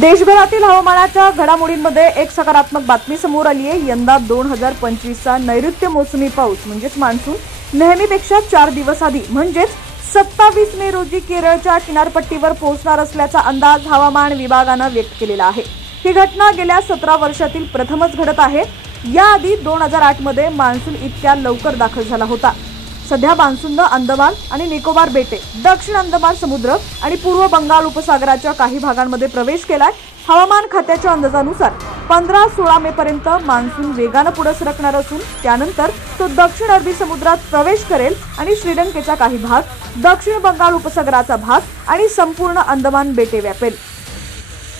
देशभरातील हवामानाच्या घडामोडींमध्ये एक सकारात्मक बातमी समोर आली आहे। यंदा 2025चा नैऋत्य मोसमी पाऊस म्हणजेच मान्सून नेहमीपेक्षा 4 दिवस आधी म्हणजेच 27 मे रोजी केरळच्या किनारपट्टीवर पोहोचणार असल्याचा अंदाज हवामान विभागाने व्यक्त केलेला आहे। ही घटना गेल्या 17 वर्षातील प्रथमच घडत आहे। याआधी 2008 मध्ये मान्सून इतक्या लवकर दाखल झाला होता। सध्या मान्सूनने अंदमान आणि निकोबार बेटे, दक्षिण अंदमान समुद्र आणि पूर्व बंगाल उपसागराच्या काही भागांमध्ये प्रवेश केलाय। हवामान खात्याच्या अंदाजानुसार 15-16 मे पर्यंत मान्सून वेगाने पुढे सरकणार असून त्यानंतर तो दक्षिण अरबी समुद्रात प्रवेश करेल आणि श्रीलंकेचा काही भाग, दक्षिण बंगाल उपसागराचा भाग आणि संपूर्ण अंदमान बेटे व्यापेल।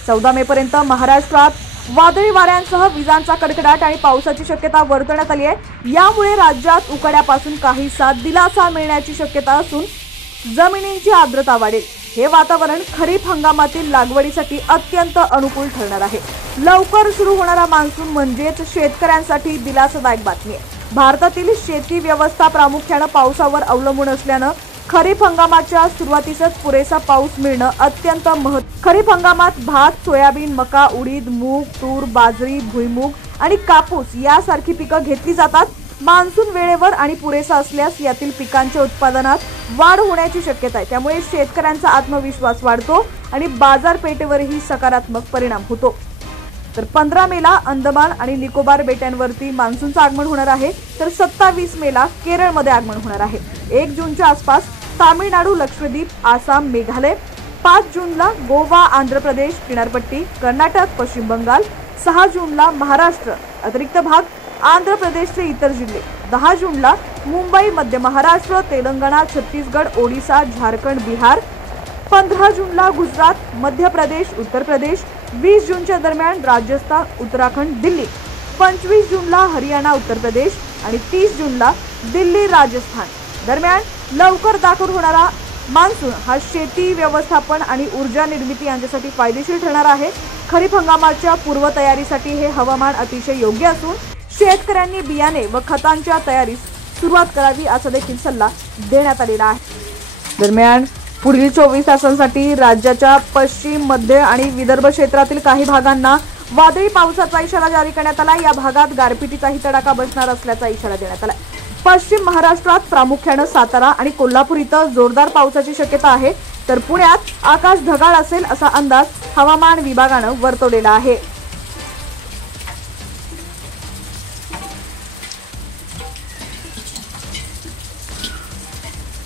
14 मे पर्यंत महाराष्ट्रात वादळी वाऱ्यांसह विजांचा कडकडाट आणि पावसाची शक्यता वर्तवण्यात आली आहे। यामुळे राज्यात उकाड्यापासून काहीसा दिलासा मिळण्याची शक्यता असून जमिनींची आर्द्रता वाढेल। हे वातावरण खरीप हंगामातील लागवडीसाठी अत्यंत अनुकूल ठरणार आहे। लवकर सुरू होणारा मान्सून म्हणजेच शेतकऱ्यांसाठी दिलासादायक बातमी आहे। भारतातील शेती व्यवस्था प्रामुख्याने पावसावर अवलंबून असल्याने खरीप हंगामाच्या सुरुवातीसच पुरेसा पाऊस मिळणं अत्यंत खरीप हंगामात भात, सोयाबीन, मका, उडीद, मूग, तूर, बाजरी, भुईमूग आणि कापूस यासारखी पिके घेतली जातात। मान्सून वेळेवर आणि पुरेसा असल्यास यातील पिकांच्या उत्पादनात वाढ होण्याची शक्यता आहे। त्यामुळे शेतकऱ्यांचा आत्मविश्वास वाढतो आणि बाजारपेठेवरही सकारात्मक परिणाम होतो। तर 15 मेला अंदमान आणि निकोबार बेटांवरती मान्सूनचं आगमन होणार आहे, तर 27 मेला केरळमध्ये आगमन होणार आहे। 1 जूनच्या आसपास तामिळनाडू, लक्षद्वीप, आसाम, मेघालय, 5 जूनला गोवा, आंध्र प्रदेश किनारपट्टी, कर्नाटक, पश्चिम बंगाल, 6 जूनला महाराष्ट्र अतिरिक्त भाग, आंध्र प्रदेशचे इतर जिल्हे, 10 जूनला मुंबई, मध्य महाराष्ट्र, तेलंगणा, छत्तीसगड, ओडिशा, झारखंड, बिहार, 15 जूनला गुजरात, मध्य प्रदेश, उत्तर प्रदेश, 20 जूनच्या दरम्यान राजस्थान, उत्तराखंड, दिल्ली, 25 जूनला हरियाणा, उत्तर प्रदेश आणि 30 जूनला दिल्ली, राजस्थान। दरम्यान लवकर दाखल होणारा मान्सून हा शेती व्यवस्थापन आणि ऊर्जा निर्मिती यांच्यासाठी फायदेशीर ठरणार आहे। खरीप हंगामाच्या पूर्वतयारीसाठी हे हवामान अतिशय योग्य असून शेतकऱ्यांनी बियाणे व खतांच्या तयारीस सुरुवात करावी असा देखील सल्ला देण्यात आलेला आहे। दरम्यान पुढील 24 तासांसाठी राज्याच्या पश्चिम, मध्य आणि विदर्भ क्षेत्रातील काही भागांना वादळी पावसाचा इशारा जारी करण्यात आला। या भागात गारपिटीचाही तडाखा बसणार असल्याचा इशारा देण्यात आला। पश्चिम महाराष्ट्रात प्रामुख्याने सातारा आणि कोल्हापूर इथं जोरदार पावसाची शक्यता आहे, तर पुण्यात आकाश ढगाळ असेल असा अंदाज हवामान विभागाने वर्तवलेला आहे।